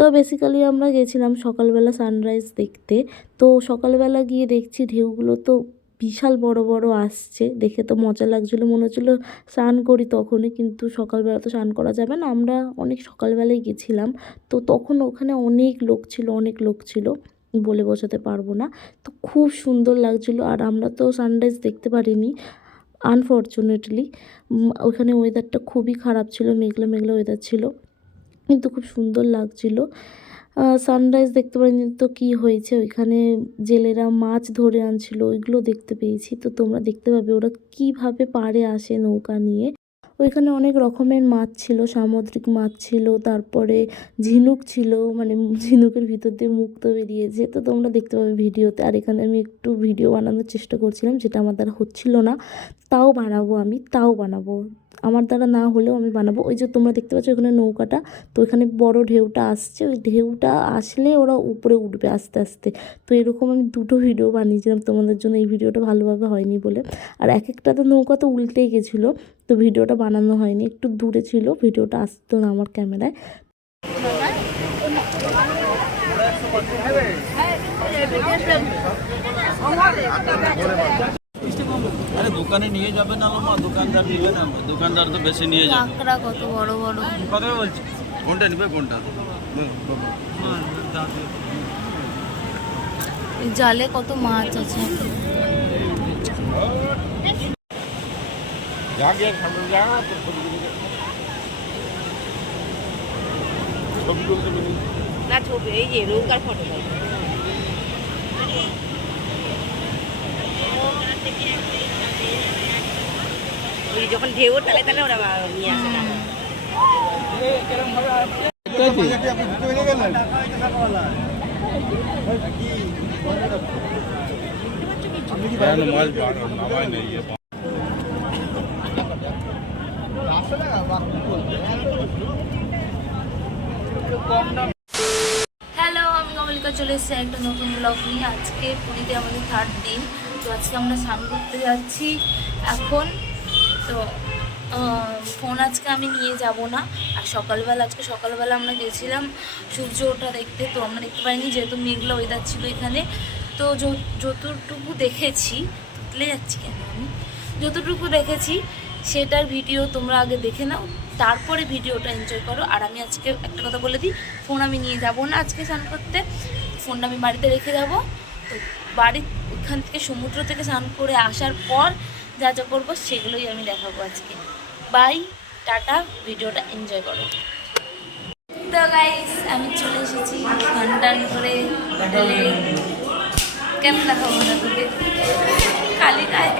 তো বেসিক্যালি আমরা গেছিলাম সকালবেলা সানরাইজ দেখতে। তো সকালবেলা গিয়ে দেখছি ঢেউগুলো তো বিশাল বড় বড় আসছে, দেখে তো মজা লাগছিলো, মনে হচ্ছিলো স্নান করি তখনই, কিন্তু সকালবেলা তো স্নান করা যাবে না, আমরা অনেক সকালবেলায় গেছিলাম। তো তখন ওখানে অনেক লোক ছিল, অনেক লোক ছিল, বলে বোঝাতে পারবো না। তো খুব সুন্দর লাগছিলো। আর আমরা তো সানরাইজ দেখতে পারিনি আনফর্চুনেটলি। ওখানে ওয়েদারটা খুবই খারাপ ছিল, মেঘলা মেঘলা ওয়েদার ছিল, কিন্তু খুব সুন্দর লাগছিলো। সানরাইজ দেখতে পারিনি তো কী হয়েছে, ওইখানে জেলেরা মাছ ধরে আনছিল, ওইগুলো দেখতে পেয়েছি। তো তোমরা দেখতে পাবে ওরা কীভাবে পাড়ে আসে নৌকা নিয়ে। ওইখানে অনেক রকমের মাছ ছিল, সামুদ্রিক মাছ ছিল, তারপরে ঝিনুক ছিল, মানে ঝিনুকের ভিতর দিয়ে মুখ তো বেরিয়েছে, তো তোমরা দেখতে পাবে ভিডিওতে। আর এখানে আমি একটু ভিডিও বানানোর চেষ্টা করছিলাম, যেটা আমার দ্বারা হচ্ছিল না, তাও বানাবো, আমার দ্বারা না হলেও আমি বানাবো। ওই যে তোমরা দেখতে পাচ্ছ ওখানে নৌকাটা, তো এখানে বড় ঢেউটা আসছে, ওই ঢেউটা আসলে ওরা উপরে উঠবে আস্তে আস্তে। তো এরকম আমি দুটো ভিডিও বানিয়েছিলাম তোমাদের জন্য, এই ভিডিওটা ভালোভাবে হয়নি বলে। আর এক একটা তো নৌকা তো উল্টেই গেছিলো, তো ভিডিওটা বানানো হয়নি, একটু দূরে ছিল, ভিডিওটা আসতো না আমার ক্যামেরায়। আরে দোকানে নিয়ে যাবে না মা, দোকানদার নিবে না, দোকানদার তো বেশি নিয়ে যাবে। কাঁকড়া কত বড় বড়, কথা বলছি, কোনটা নিবে কোনটা? জালে কত মাছ আছে। না ছবি এই যে নৌকার ফটো ওই যখন ঢেউ তালে তালে ওরা নিয়ে আসে না। হ্যালো, আমি কমলিকা, চলে এসেছি একটা নতুন ব্লগ নিয়ে। আজকে পুরীতে আমাদের 3rd দিন। তো আজকে আমরা স্নান করতে যাচ্ছি এখন। তো ফোন আজকে আমি নিয়ে যাব না। আর আজকে সকালবেলা আমরা গেছিলাম সূর্য ওঠা দেখতে, তো আমরা দেখতে পাইনি যেহেতু মেঘলা ওয়েদার ছিল এখানে। তো যতটুকু দেখেছি, তুলে যাচ্ছি কেন আমি, যতটুকু দেখেছি সেটার ভিডিও তোমরা আগে দেখে নাও, তারপরে ভিডিওটা এনজয় করো। আর আমি আজকে একটা কথা বলে দিই, ফোন আমি নিয়ে যাব না আজকে স্নান করতে, ফোনটা আমি বাড়িতে রেখে যাবো। তো ওখান থেকে সমুদ্র থেকে স্নান করে আসার পর যা যা করবো সেগুলোই আমি দেখাবো আজকে। বাই, টাটা, ভিডিওটা এনজয় করো। তো গাইস, আমি চলে এসেছি টান করে হোটেলে। কেমন দেখাবো না তোকে খালি গায়ে,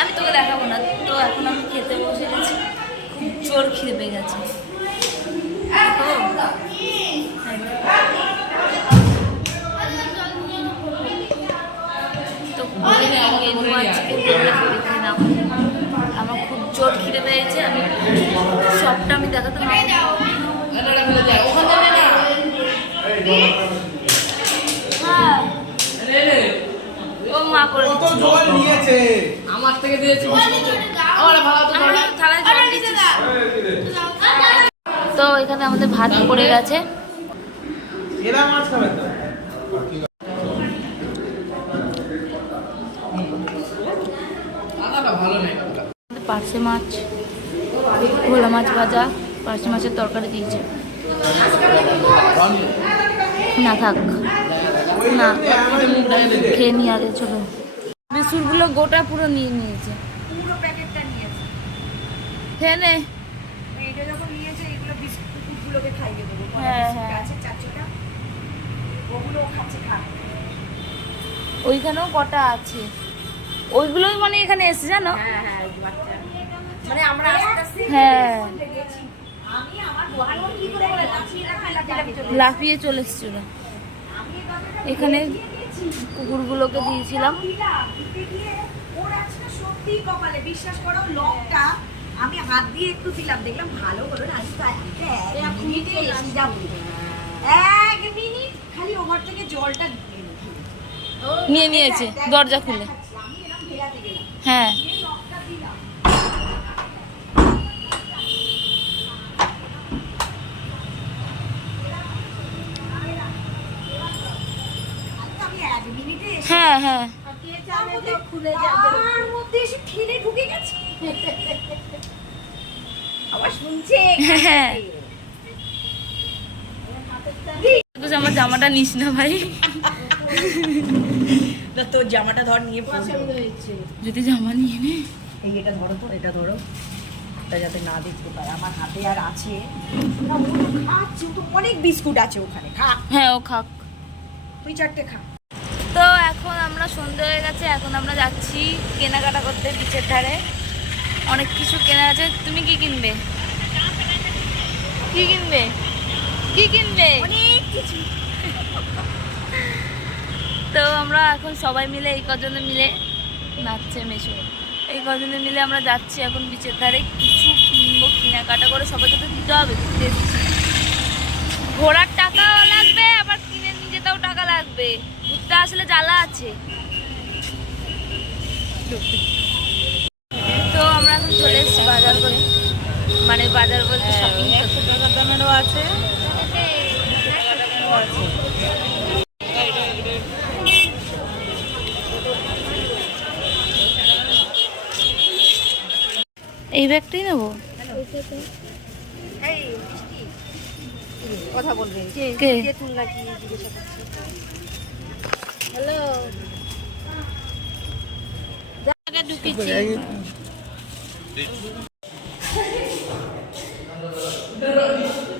আমি তোকে দেখাবো না। তো এখন আমি খেতে বসে গেছি, খুব জোর খিদে পেয়ে গেছে। তো আমার খুব জোর খিদে পেয়েছে, আমি সবটা আমি দেখাতে ও মা করে দিচ্ছে, আমার থেকে দিয়েছে। তো এখানে আমাদের ভাত পড়ে গেছে, পার্শে মাছ, ভোলা মাছ ভাজা, পার্শে মাছের তরকারি দিয়েছে। না থাক না, খেয়ে নিয়ে আগে চলো। বিস্কুটগুলো গোটা পুরো নিয়ে নিয়েছে, পুরো প্যাকেটটা নিয়েছে। খেয়ে নে, এটা যখন নিয়েছে এগুলো বিস্কুটগুলোকে খাইয়ে দেবো। হ্যাঁ হ্যাঁ, ওগুলো খাচ্ছে, খা। ওইখানেও কটা আছে, ওইগুলোই মানে এখানে এসে জানো। হ্যাঁ হ্যাঁ, মানে আমরা আস্তে আস্তে হ্যাঁ আমি আমার দোকান কি করে লাফিয়ে চলে এসেছি ওরা। এখানে কুকুরগুলোকে দিয়েছিলাম। সত্যি কপালে, বিশ্বাস করো, লকটা আমি হাত দিয়ে একটু দিলাম, দেখলাম ভালো হলো না। এক মিনিট খালি ওভার থেকে জলটা নিয়ে নিয়েছে দরজা খুলে। হ্যাঁ, হ্যাঁ হ্যাঁ তার মধ্যে এসে ঠেলে ঢুকে গেছে আবার শুনছে হ্যাঁ আমার জামাটা নিস না ভাই তোর জামাটা ধর নিয়ে যদি জামা নিয়ে নে এই এটা ধরো তো এটা ধরো এটা যাতে না দেখতে পারে আমার হাতে আর আছে না ও তো খাচ্ছে ও তো অনেক বিস্কুট আছে ওখানে খা হ্যাঁ ও খাক তুই চারটে খা তো এখন আমরা সন্ধ্যে হয়ে গেছে এখন আমরা যাচ্ছি কেনাকাটা করতে বিচের ধারে অনেক কিছু কেনা আছে তুমি কি কিনবে কি কিনবে কি কিনবে অনেক কিছু তো আমরা এখন সবাই মিলে এই কজনে মিলে নাচছে মেশো এই কজনে মিলে আমরা যাচ্ছি এখন বিচের ধারে কিছু কিনবো কেনাকাটা করে সবাইকে তো দিতে হবে ঘুরতে এসেছি ঘোরার টাকাও লাগবে আবার কিনে নিয়ে যেতেও টাকা লাগবে ঘুরতে আসলে জ্বালা আছে তো আমরা এখন চলে এসেছি বাজার করে মানে বাজার বলতে শপিং 100 টাকার দামেরও আছে এই ব্যাগটাই নেবো এই মিষ্টি কথা বলবে কে তুল নাকি জিজ্ঞাসা করছি হ্যালো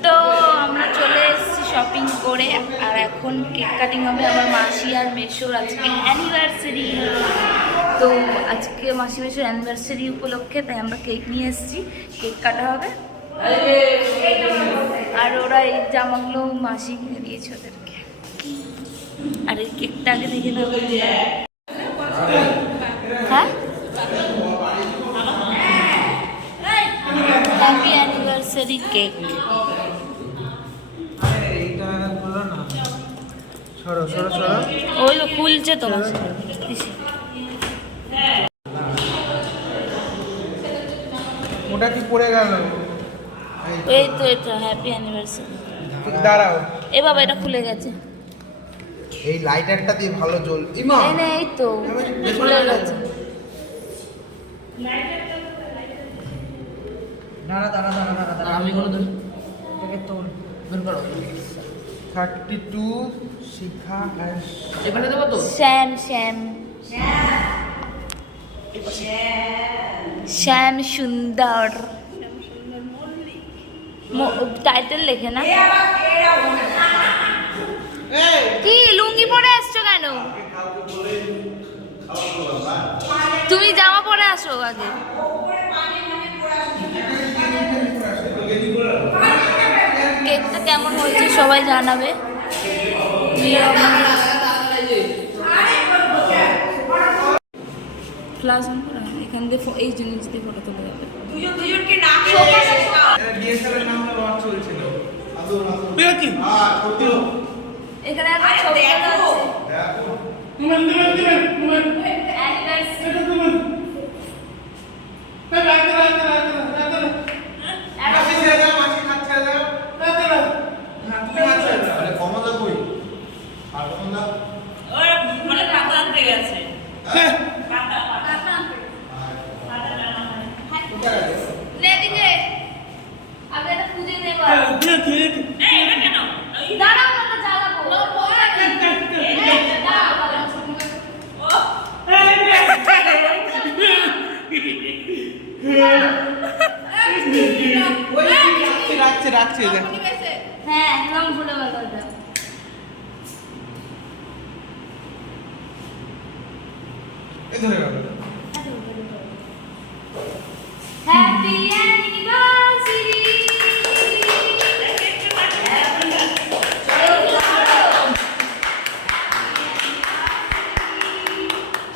তো আমরা চলে এসেছি শপিং করে আর এখন কেক কাটিং হবে আমার মাসি আর মেশোর আজকে অ্যানিভার্সারি তো আজকে মাসি মেশোর অ্যানিভার্সারি উপলক্ষে তাই আমরা কেক নিয়ে এসেছি কেক কাটা হবে আর ওরা এই জামাগুলো মাসি কিনে দিয়েছে ওদেরকে আর এই কেকটা আগে দেখে নেবো হ্যাঁ হ্যাপি অ্যানিভার্সারি কেক ওই খুলছে তোমার ওটা কি পড়ে গেল এই তো এটা হ্যাপি অ্যানিভার্সারি দাঁড়াও এ বাবা এটা খুলে গেছে এই লাইটারটা দিয়ে ভালো জ্বল ইমা এই না এই তো খুলে গেছে দাঁড়া আমি কোনো ধরি তোকে তোল বের করো 32 শিখা এখানে দেবো তো শ্যাম শ্যাম শ্যাম সুন্দর টাইটেল লেখে না কি লুঙ্গি পরে আসছো কেন তুমি জামা পরে আসো আগে কেকটা কেমন হয়েছে সবাই জানাবে ক্লাস এখান দিয়ে এই জিনিস দিয়ে ফটো তোলা যাবে দুজনকে নাম ডিএসএলআর নাম ওয়াচ চলছিল এখানে একটা ছবি তোলা আছে দাঁড়াও না জ্বালাবো রাখছে হ্যাঁ রং ভুলে গেল এই ধরে গেল হ্যাপি অ্যানিভার্সারি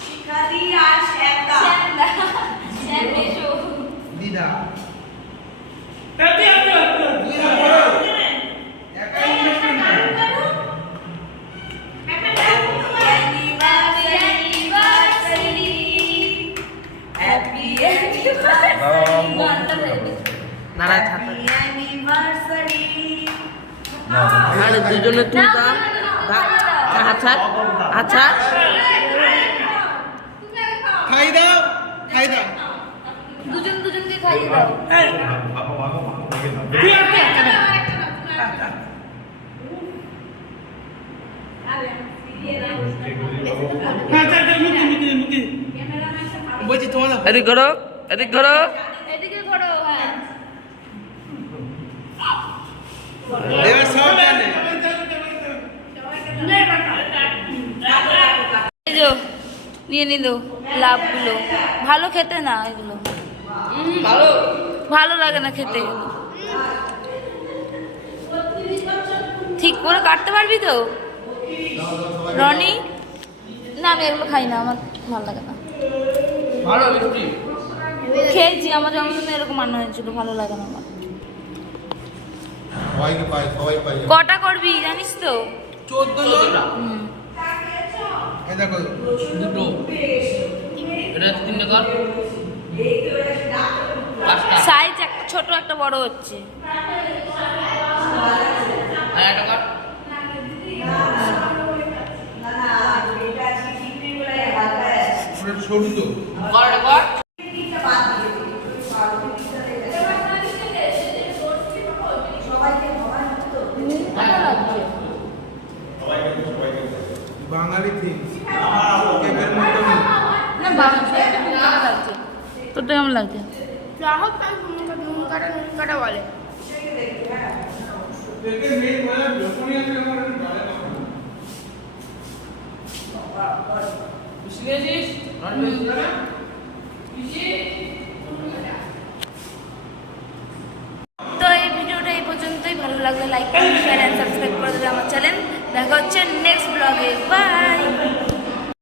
শিখাদি আর শ্যামদা শ্যাম এসো দিদা আরে দুজনে তুলতাম আচ্ছা আচ্ছা খাই দাও খাই দাও দুজন দুজনকে খাইয়ে দাও। বলছি তোমার এদিক ধরো, এদিক ধরো। এদিকে করো, হ্যাঁ। এবার সব জানে এই যে নিয়ে নিল লাভগুলো। ভালো খেতে না এগুলো, ভালো। ভালো লাগে না খেতে। ঠিক করে কাটতে পারবি তো রনি? না আমি এগুলো খাই না, আমার ভালো লাগে না। ভালো মিষ্টি। খেয়েছি, আমার জন্মদিনে এরকম রান্না হয়েছিল, ভালো লাগে না আমার। সবাইকে পাই, সবাই পাই। কটা করবি জানিস তো? 14 জন হুম। এই দেখো দুটো। এটা 3টে কর। 5টা। সাইজ একটা ছোট একটা বড় হচ্ছে। আর একটা কর। সরু তো কর এটা কর। বাঙালি থিংস কেকের মতো না বাবা কেমন লাগছে? তোরটা কেমন লাগছে? গ্রাহক তাই নুন কাটা বলে। কেকের মেন মানে যখনই আছে আমার গালে না মিষ্টি খেয়েছিস? তো এই ভিডিওটা এই পর্যন্তই। ভালো লাগলে লাইক করুন, শেয়ার এন্ড সাবস্ক্রাইব করে দেবে আমার চ্যানেল। দেখা হচ্ছে নেক্সট ব্লগে। বাই।